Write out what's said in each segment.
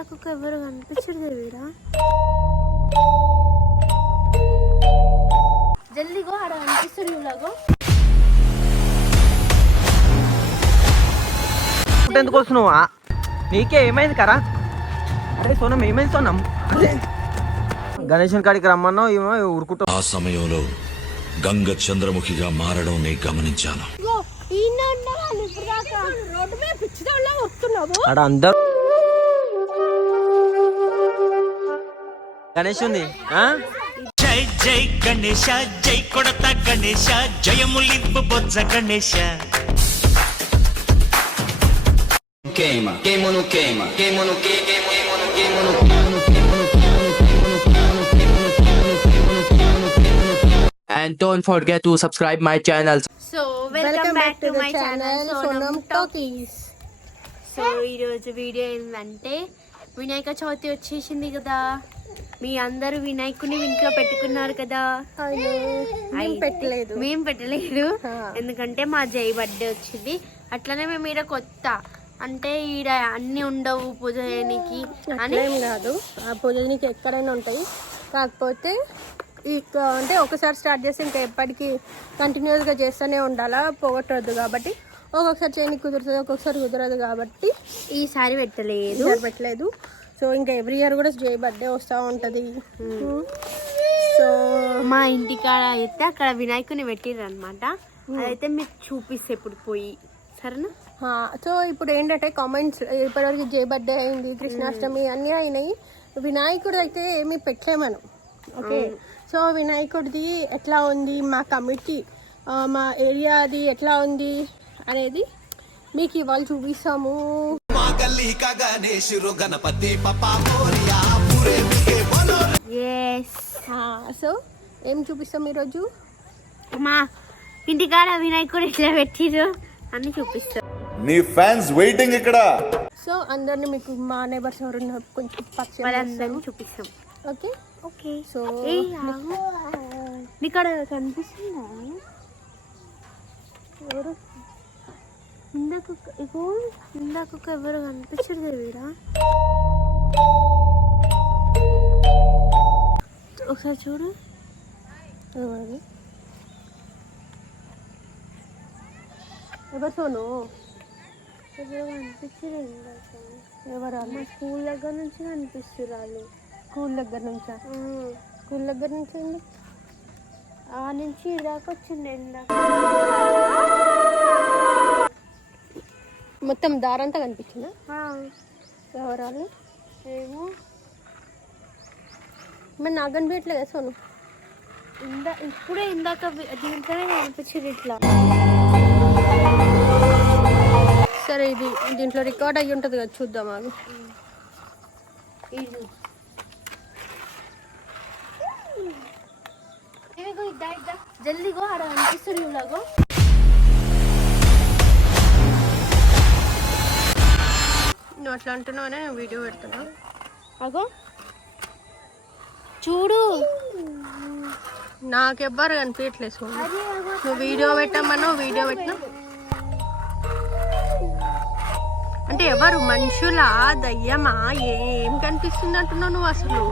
ఇందాక ఎవరు కనిపించలేదు వీరా జల్దీగో ఆడ కనిపిస్తుంది ఇలాగో ఎందుకు వస్తున్నావు? నీకే ఏమైంది కరా? అరే సోనం ఏమైంది సోనం? గణేషన్ కాడికి రమ్మన్నావు ఏమో ఊరుకుంటావు ఆ సమయంలో గంగ చంద్రముఖిగా మారడం నే గమనించాను. ఇగో ఈయన గణేష్ ఉంది జై జై గణేష జై కొడత గణేష జయములింపు బొజ్జ Ganesha queima, queima no queima, queima no queima, queima no queima no And don't forget to subscribe my channel. So welcome, back, to, my channel, Sonam Talkies. So ఈరోజు వీడియో ఏంటంటే వినాయక చవితి వచ్చేసింది కదా మీ అందరూ వినాయకుని ఇంట్లో పెట్టుకున్నారు కదా. పెట్టలేదు. మేము పెట్టలేదు. ఎందుకంటే మా జై బర్త్డే వచ్చింది. అట్లనే మేము ఈడ కొత్త. అంటే ఈడ అన్ని ఉండవు పూజ చేయడానికి అని కాదు. ఆ పూజ ఎక్కడైనా ఉంటాయి. కాకపోతే ఇక అంటే ఒకసారి స్టార్ట్ చేస్తే ఇంకా ఎప్పటికీ కంటిన్యూస్గా చేస్తూనే ఉండాలా? పోగొట్టవద్దు కాబట్టి. ఒక్కొక్కసారి చేయనికి కుదురుతుంది ఒక్కొక్కసారి కుదరదు కాబట్టి ఈసారి పెట్టలేదు. పెట్టలేదు. సో ఇంకా ఎవ్రీ ఇయర్ కూడా జై బర్త్డే వస్తూ ఉంటుంది. సో మా ఇంటికాడ అయితే అక్కడ వినాయకుని పెట్టిర్రు అనమాట అదైతే మీకు చూపిస్తే ఇప్పుడు పోయి. సరేనా? సో ఇప్పుడు ఏంటంటే కామెంట్స్ ఇప్పటివరకు జై బర్త్డే అయింది కృష్ణాష్టమి అన్నీ అయినాయి. వినాయకుడు అయితే ఏమీ పెట్టలే మనం. ఓకే సో వినాయకుడిది ఎట్లా ఉంది? మా కమిటీ మా ఏరియాది ఎట్లా ఉంది? అనేది మీకు ఇవాళ చూపిస్తాము. ఎస్ సో ఏం చూపిస్తాం ఈరోజు? మా ఇంటికాడ వినాయకుడు ఎట్లా పెట్టిర్రు అని చూపిస్తాం. నీ ఫ్యాన్స్ వెయిటింగ్ ఇక్కడ. సో అందరిని మీకు మా నేబర్స్ ఎవరున్నారు కొంచెం వాళ్ళందరినీ చూపిస్తాం. ఓకే ఓకే సో ఇక్కడ కనిపిస్తుందా? ఎవరు? ఇందాక ఇగో ఇందాక ఎవరు కనిపించలేదు వీరా ఒకసారి చూడు. ఎవరు? సోను? ఎవరు ఇందాక? ఎవరు? వాళ్ళు మా స్కూల్ దగ్గర నుంచి కనిపిస్తారు వాళ్ళు. స్కూల్ దగ్గర నుంచా? స్కూల్ దగ్గర నుంచి? ఆ నుంచి ఇదాకా వచ్చిండే ఇందాక. మొత్తం దారంతా కనిపించిందా? ఆ, ఎవరు వాళ్ళు ఏమో. మరి నాకు కనిపించట్లేదు సోను? ఇందా ఇప్పుడే ఇందాక దీంట్లోనే కనిపించింది ఇట్లా. సరే ఇది దీంట్లో రికార్డ్ అయ్యి ఉంటుంది కదా చూద్దాం మాకు ఇది. జల్దీగో ఆడ కనిపిస్తుంది ఇలాగో. నువ్వు అట్లా అంటున్నావు నేను వీడియో పెడుతున్నా. అగో. చూడు. నాకెవ్వరు కనిపించట్లేదు నువ్వు వీడియో పెట్టమన్నావు వీడియో పెట్టినా. అంటే ఎవరు మనుషులా దయ్యమా ఏం కనిపిస్తుంది అంటున్నావు నువ్వు అసలు?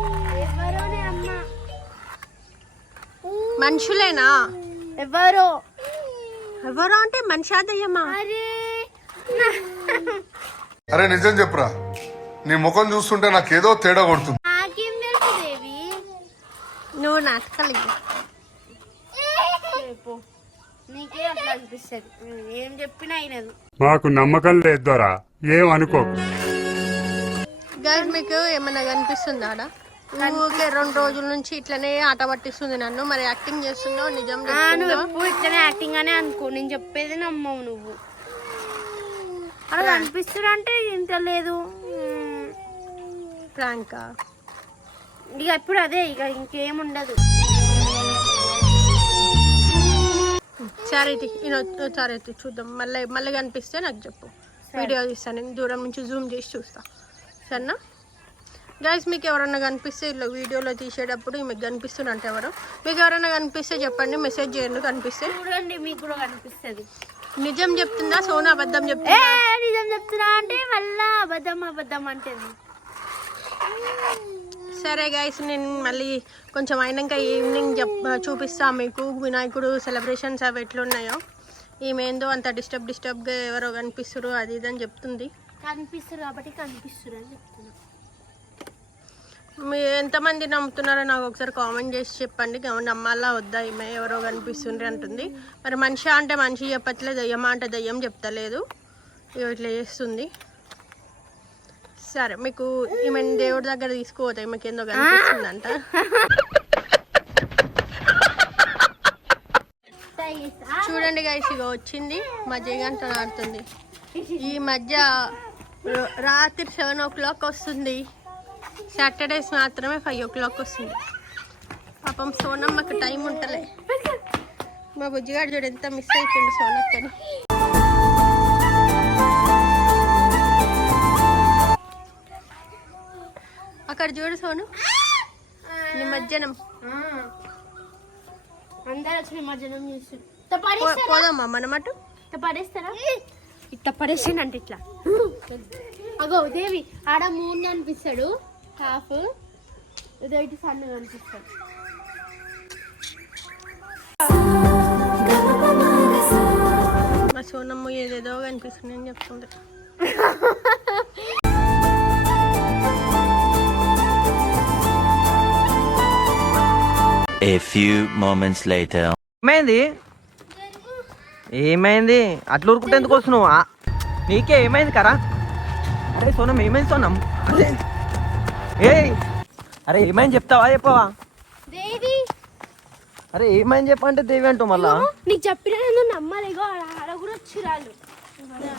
మనుషులేనా? ఎవరో? ఎవరు అంటే మనిషా దయ్యమా? అరే నిజం చెప్పురా. నీ ముఖం చూస్తుంటే నాకేదో తేడా కొడుతుంది. నాకేం తెలుసు దేవి నువ్వు నాటకాలు ఇయ్యి. రేపు నీకే అట్లా అనిపిస్తుంది. ఏం చెప్పినా అయినది. మాకు నమ్మకం లేదు దొరా. ఏం అనుకోకు గైస్ మీకు ఏమన్నా కనిపిస్తుందా ఆడ? ఊరికే రెండు రోజుల నుంచి ఇట్లనే ఆట పట్టిస్తుంది నన్ను. మరి యాక్టింగ్ చేస్తున్నావు నిజం ఆ, నువ్వు చెప్తున్నావు ఎప్పుడు ఇట్లనే యాక్టింగ్ అనే అనుకో. నేను చెప్పేది నమ్మవు నువ్వు. అలా అనిపిస్తున్నా అంటే ఇంత లేదు. ప్రాంకా? ఇక ఇప్పుడు అదే ఇక ఇంకేం ఉండదు సరే ఇది ఈయన సరే ఇది చూద్దాం. మళ్ళీ మళ్ళీ కనిపిస్తే నాకు చెప్పు. వీడియో తీస్తాను. నేను దూరం నుంచి జూమ్ చేసి చూస్తా. సరేనా? గైస్ మీకు ఎవరన్నా కనిపిస్తే ఇలా వీడియోలో తీసేటప్పుడు మీకు కనిపిస్తున్నట్టు ఎవరు? మీకు ఎవరైనా కనిపిస్తే చెప్పండి. మెసేజ్ చేయండి. కనిపిస్తే చూడండి మీకు కూడా కనిపిస్తుంది. నిజం చెప్తుందా? సోనా అబద్ధం చెప్తుందా? నిజం చెప్తున్నా అంటే మళ్ళా అబద్ధం అబద్ధం అంటది. సరే గైస్ నేను మళ్ళీ కొంచెం అయినాక ఈవినింగ్ చెప్ చూపిస్తా మీకు వినాయకుడు సెలబ్రేషన్స్ అవి ఎట్లున్నాయో. ఈమె ఏందో అంత డిస్టర్బ్ డిస్టర్బ్గా ఎవరో కనిపిస్తారు అది ఇది అని చెప్తుంది. కనిపిస్తారు కాబట్టి కనిపిస్తారు అని చెప్తున్నా. మీ ఎంతమంది నమ్ముతున్నారో నాకు ఒకసారి కామెంట్ చేసి చెప్పండి. నమ్మాలా వద్దా? ఈమె ఎవరో కనిపిస్తుంది అంటుంది. మరి మనిషి అంటే మనిషి చెప్పట్లేదు దయ్యమా అంటే దయ్యం చెప్తలేదు. ఇట్లా చేస్తుంది. సరే మీకు ఈమె దేవుడి దగ్గర తీసుకుపోతే ఈమెకి ఏందో కనిపిస్తుందంట? చూడండి గైస్ ఇక వచ్చింది. మధ్య గంట ఆడుతుంది. ఈ మధ్య రాత్రి సెవెన్ ఓ క్లాక్ వస్తుంది. సాటర్డేస్ మాత్రమే ఫైవ్ ఓ క్లాక్ వస్తుంది. పాపం సోనమ్మకి టైం ఉంటలే. మా బుజ్జిగాడు చూడు ఎంత మిస్ అవుతుంది సోనక్కని. అక్కడ చూడు సోను. నిమజ్జనం. అందరు వచ్చి నిమజ్జనం చేస్తారు పోదామా పడేస్తారా? పడేసానంటే ఇట్లా. అగో దేవి ఆడ మూడు కనిపిస్తాడు హాఫ్ ఇదో ఇటు సన్నగా కనిపిస్తాడు మా సోనమ్మ ఏదేదో కనిపిస్తుంది అని చెప్తుంది. A few moments later. ఏమైంది? ఏమైంది? అట్లా ఊరుకుంటే ఎందుకు వస్తున్నావు? నీకే ఏమైంది కరా? అరే సోనం ఏమైంది సోనం ఏ అరే ఏమైంది చెప్తావా? చెప్పవా? దేవి! అరే ఏమైంది చెప్పంటే దేవి అంటావు మళ్ళా? నీకు చెప్పిన నేను నమ్మలేగో ఆడ కూడా వచ్చిరాళ్ళు వాళ్ళే.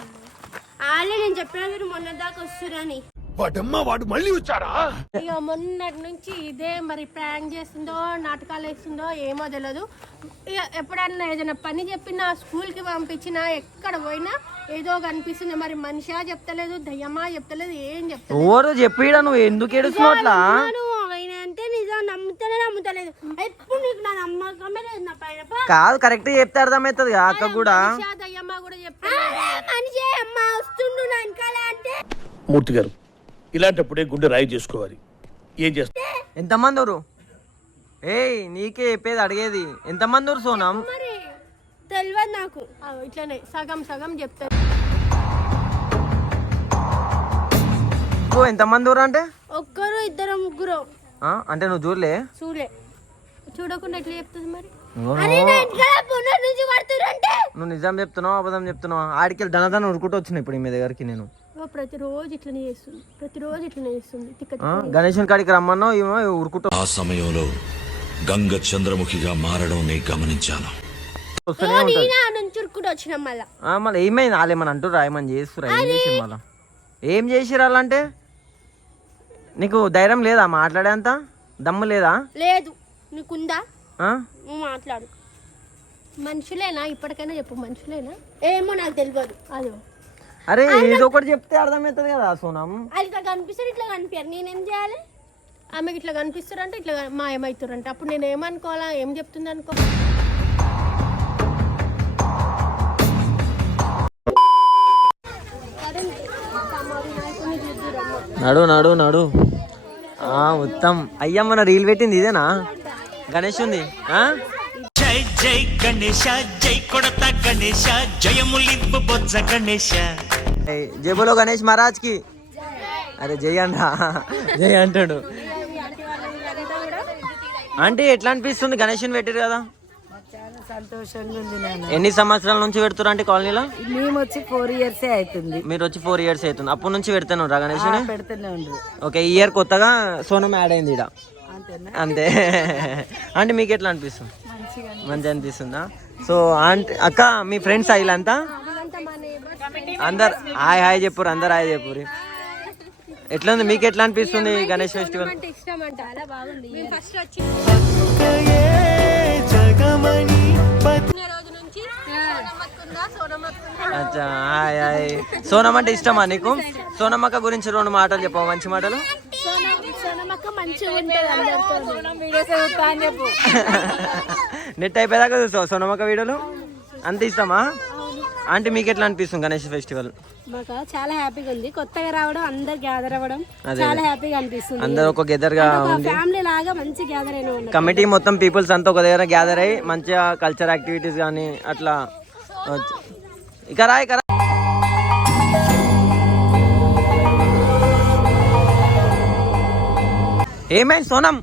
నేను చెప్పిన మీరు మొన్న దాకా వస్తురని ఇక మొన్నటి నుంచి ఇదే మరి ప్రాంక్ చేస్తుందో నాటకాలు వేస్తుందో ఏమో తెలియదు ఇక ఎప్పుడన్నా ఏదైనా పని చెప్పినా స్కూల్కి పంపించినా ఎక్కడ పోయినా ఏదో కనిపిస్తుంది మరి మనిషా చెప్తలేదు దయ్యమా చెప్తలేదు ఏం చెప్తలేదు. ఎవరు చెప్పిడా నువ్వు? ఎందుకు ఏడుస్తున్నావు అట్లా ఆయన అంటే నిజం నమ్ముతలే నమ్ముతలేదు. ఎప్పుడు నీకు నా నమ్మకమే లేదు నా పైన. కాదు కరెక్ట్ చెప్తే అర్థమవుతుంది అక్క కూడా. మనిషా దయ్యమా కూడా మనిషే అమ్మ వస్తుండు నా వెనకాల అంటే. మూర్తి గారు ఇలాంటప్పుడే గుండె రాయి చేసుకోవాలి. ఏం చేస్తారు ఎంతమంది ఊరు ఏయ్ నీకే చెప్పేది అడిగేది. ఎంతమంది ఊరు సోనం? మరి తెలియదు నాకు. ఆ, ఇట్లనే సగం సగం చెప్తారు ఓ ఎంతమంది ఊరు అంటే? ఒక్కరు ఇద్దరు ముగ్గురు. ఆ, అంటే నువ్వు చూడలే? చూలే చూడకుండా ఎట్లా చెప్తుంది మరి? అరే నువ్వు- నా వెనకాల పునర్ నుంచి పడుతురంటే నువ్వు నిజం చెప్తున్నావు అబద్ధం చెప్తున్నావు? ఆడికి దనదన ఉరుకుంటూ వచ్చిన ఇప్పుడు మీ దగ్గరికి నేను. ప్రతిరోజు ఇట్లనే చేస్తుంది. ప్రతిరోజు ఇట్లనే చేస్తుంది. గణేశుని కాడికి రమ్మన్నావు ఏమో ఉరుకుంటూ ఆ సమయంలో గంగ చంద్రముఖిగా మారడం నే గమనించాను. వస్తూనే ఉంటుంది నేనే నుంచి ఉరుకుంటూ వచ్చినాం మళ్ళా? ఆ, మళ్ళీ ఏమైంది? వాళ్ళు ఏమని అంటుర్రా? ఏమని చేస్తురా ఏం చేసిరు మళ్ళా ఏం చేసిరు అలా అంటే? నీకు ధైర్యం లేదా మాట్లాడేంత? దమ్ము లేదా? లేదు. నీకుందా? ఆ? నువ్వు మాట్లాడు. మనుషులేనా? ఇప్పటికైనా చెప్పు మనుషులేనా? ఏమో నాకు తెలియదు అదో అరే ఏదో ఒకటి చెప్తే అర్థమవుతుంది కదా సోనం. అది ఇట్లా కనిపిస్తారు ఇట్లా కనిపించారు నేనేం చేయాలి? ఆమెకి ఇట్లా కనిపిస్తారంటే ఇట్లా మాయమవుతారంట అప్పుడు నేను ఏమనుకోవాలా? ఏం చెప్తుంది అనుకో. నడు నడు నడు. ఆ, ఉత్తమ్. అయ్యా మన రీల్ పెట్టింది ఇదేనా? గణేష్ ఉంది. ఆ? జై జై గణేశ జై కొడత గణేశ జయములివ్వు బొజ్జ గణేశ ఏయ్, జై బోలో గణేష్ మహారాజ్కి అరే జై అంటా జై అంటాడు. అంటే ఎట్లా అనిపిస్తుంది? గణేష్ని పెట్టారు కదా. సంతోషంగా ఉంది నాన్న ఎన్ని సంవత్సరాల నుంచి పెడుతున్నారు అంటే కాలనీలో? మేము వచ్చి ఫోర్ ఇయర్సే అవుతుంది మీరు వచ్చి ఫోర్ ఇయర్స్ అవుతుంది అప్పటి నుంచి పెడతాను రా పెడుతూనే ఉండరు. ఓకే ఈ ఇయర్ కొత్తగా సోనం యాడ్ అయింది ఇక్కడ అంతే. అంటే మీకు ఎట్లా అనిపిస్తుంది? మంచిగా అనిపిస్తుందా. సో ఆంటీ అక్క మీ ఫ్రెండ్స్ వీళ్ళంతా? అందరు హాయ్ హాయ్ చెప్పురు అందరు హాయ్ చెప్పురు ఎట్లా ఉంది మీకు ఎట్లా అనిపిస్తుంది గణేష్ ఫెస్టివల్? ఇష్టం అంట అలా బాగుంది. ఫస్ట్ వచ్చి రోజు నుంచి సోనమ్మకుందా సోనమ్మకుందా? అచ్చా హాయ్ హాయ్. సోనం అంటే ఇష్టమా నీకు? సోనమ్మక్క గురించి రెండు మాటలు చెప్పవు మంచి మాటలు? నెట్ అయిపోయాక చూస్తావు సోనమ్మక్క వీడియోలు? అంత ఇష్టమా? అంటే మీకు ఎట్లా అనిపిస్తుంది గణేష్ ఫెస్టివల్? మాకు చాలా హ్యాపీగా ఉంది. కొత్తగా రావడం అందరు గ్యాదర్ అవ్వడం. చాలా హ్యాపీగా అనిపిస్తుంది. అందరూ ఒక గెదర్గా ఉండి ఫ్యామిలీ లాగా మంచి గ్యాదర్ అయిన కమిటీ మొత్తం పీపుల్స్ అంతా ఒక దగ్గర గ్యాదర్ అయ్యి మంచిగా కల్చర్ యాక్టివిటీస్ కానీ అట్లా ఇక రా ఇక. ఏమైంది సోనం?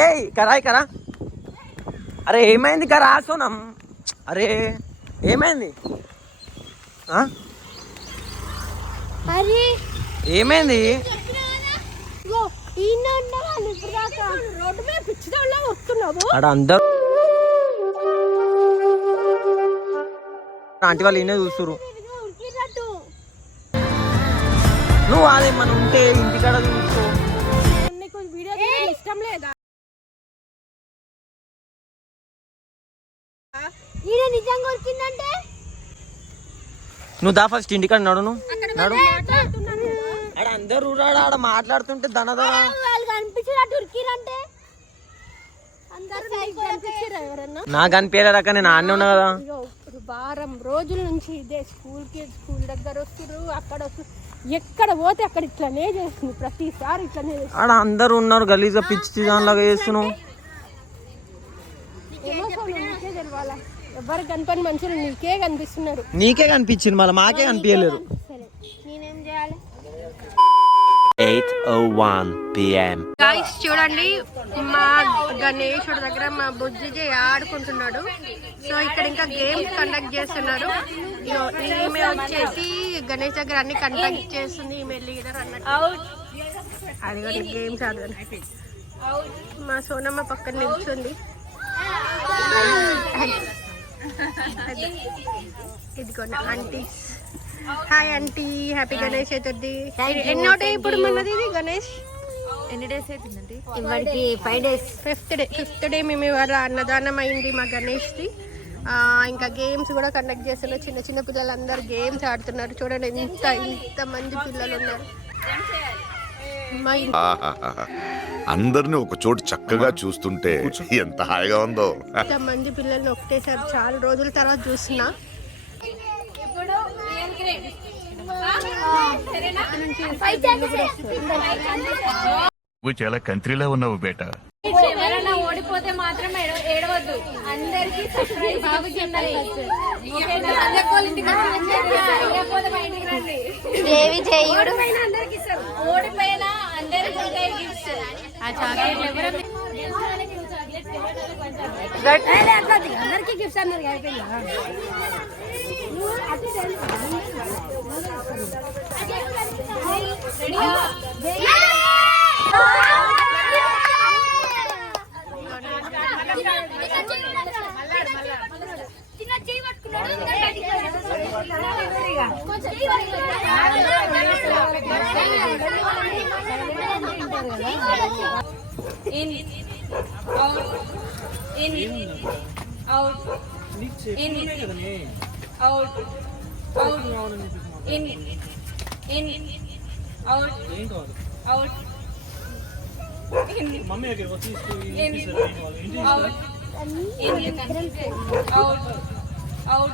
ఏయ్ కరా కరా అరే ఏమైంది? కరా సోనం. అరే ఏమైంది? ఏమైంది? అందరు ఆంటీ వాళ్ళు ఈయనే చూస్తురు నువ్వు అదే మనం ఉంటే ఇంటికాడ చూసుకో. ఇష్టం లేదా? ఈడ నువ్వు దా ఫస్ట్ ఇంటికాడ నడు నువ్వు. నడు. ఆడ అందరు ఊరాడు ఆడ మాట్లాడుతుంటే అందరూ నీకు అనిపించలేదు అక్క నేను ఆడనే ఉన్నా కదా. వారం రోజుల నుంచి ఇదే స్కూల్కి స్కూల్ దగ్గర వస్తున్నారు అక్కడ వస్తున్నారు ఎక్కడ పోతే అక్కడ ఇట్లానే చేస్తుంది ప్రతిసారి ఇట్లానే చేస్తుంది. ఆడ అందరు ఉన్నారు గలీజ్గా పిచ్చి దానిలాగా చేస్తున్నావు. ఎవరు కనపని మనుషులు నీకే కనిపిస్తున్నారు. నీకే కనిపించింది మళ్ళీ మాకే కనిపించలేదు. సరే నేనేం చేయాలి? 8:01 p.m. గాయస్ చూడండి మా గణేశుడి దగ్గర మా బుజ్జిజీ ఆడుకుంటున్నాడు. సో ఇక్కడ ఇంకా గేమ్స్ కండక్ట్ చేస్తున్నారు. ఈమె వచ్చేసి గణేష్ దగ్గర అన్ని కండక్ట్ చేస్తుంది ఈమె లీడర్ అన్నట్టు. అది కూడా గేమ్స్ ఆడదాం మా సోనమ్మ పక్కన నిల్చుంది. ఇదిగోండి aunties hi aunty. Happy Ganesh Chaturthi. ఎన్నోటే ఇప్పుడు మనది ఇది Ganesh ఇవాడికి five days fifth day fifth day మేము ఇవాళ అన్నదానం అయింది మా గణేష్ది. ఇంకా గేమ్స్ కూడా కండక్ట్ చేస్తున్నారు చిన్న చిన్న పిల్లలందరూ గేమ్స్ ఆడుతున్నారు. చూడండి ఇంత ఇంత మంది పిల్లలు ఉన్నారు అందరిని ఒక చోటు చక్కగా చూస్తుంటే ఎంత హాయిగా ఉందో. మంది పిల్లల్ని ఒకటేసారి చాలా రోజుల తర్వాత చూస్తున్నా నువ్వు చాలా కంట్రీలో ఉన్నావు బేటా. ఎవరైనా ఓడిపోతే మాత్రం ఏడ- ఏడవద్దు. అందరికి సర్ప్రైజ్ ఓడిపోయినా అందరికి ఉంటాయి గిఫ్ట్స్ ఆ చాక్లెట్లు ఎవరు అందరికి గిఫ్ట్స్ అన్నారు in out in out in out out in in out out in mummy దగ్గర వచ్చి in out in out out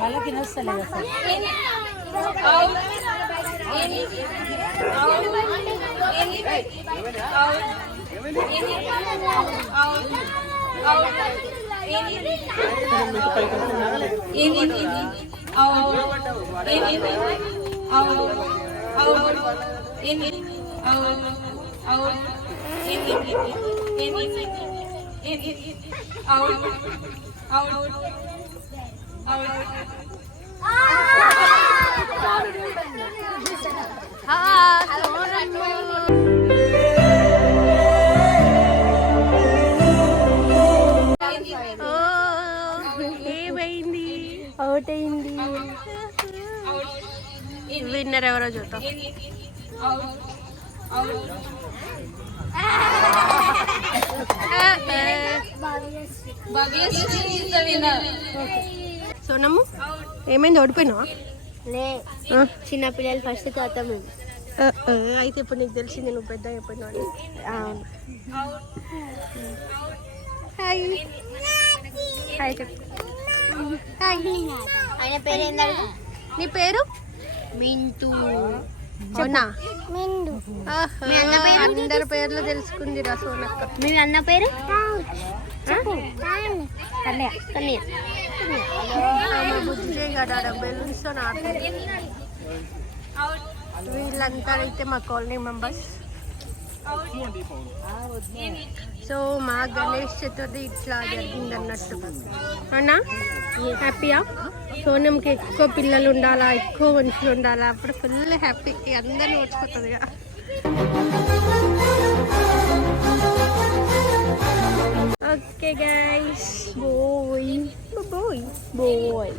వాళ్ళకి నచ్చలేదు అసలు out Hi. విన్నర్ ఎవరో చూద్దాం. సోనమ్ము ఏమైంది? ఓడిపోయినావా? చిన్న పిల్లలు ఫస్ట్ ఆ, అయితే ఇప్పుడు నీకు తెలిసింది నువ్వు పెద్ద అయిపోయినావు అవును. హాయ్ హాయ్ చెప్పు. నీ పేరు? మింటూ. అవునా? మీ అన్న పేరు? అందరి పేర్లు తెలుసుకుంది రా సోనక్క. మీ అన్న పేరు? కన్నయ్య ఆమె బుజ్జే కదా బెలూన్స్ వీళ్ళంతా అయితే మా కాలనీ మెంబర్స్. సో మా గణేష్ చతుర్థి ఇట్లా జరిగింది అన్నట్టు అవునా హ్యాపీయా సోనంకి ఎక్కువ పిల్లలు ఉండాలా ఎక్కువ మనుషులు ఉండాలా అప్పుడు ఫుల్ హ్యాపీ అందరిని వచ్చిపోతుంది ఇక ఓకే గైస్ బోయ్ బోయ్ బోయ్